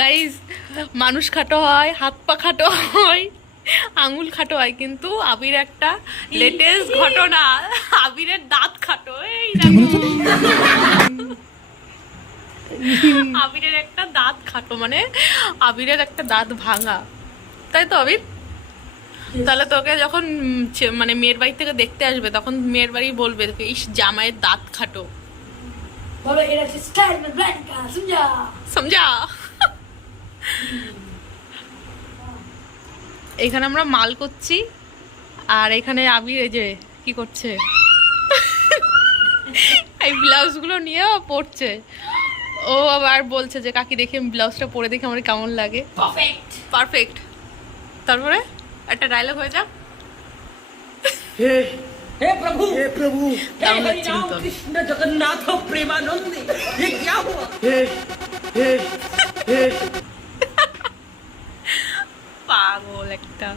Guys, মানুষ খাটো হয়, হাত পা খাটো হয়, আঙুল খাটো হয়, কিন্তু আবির একটা লেটেস্ট ঘটনা, আবিরের দাঁত খাটো। এই দেখো, আবিরের একটা দাঁত খাটো, মানে আবিরের একটা দাঁত ভাঙা, তাই তো আবির? তাহলে তোকে যখন মানে মেয়ের বাড়ি থেকে দেখতে আসবে, তখন মেয়ের বাড়ি বলবে ইস জামাইয়ের দাঁত খাটো। বলো এটা স্টাইল में ब्लैंका समझा সমঝা? এখানে আমরা মাল করছি, আর এখানে আবির এই যে কি করছে, এই ব্লাউজগুলো নিয়ে পরছে। ও আবার বলছে যে কাকি দেখি ব্লাউজটা পরে দেখি আমার কেমন লাগে। Perfect perfect. তারপরে একটা ডায়লগ হয়ে যাক। हे प्रभु हे राम हरि राम चिंतन। कृष्ण जगन्नाथ प्रेमानंद ये क्या हुआ পাগল একটা।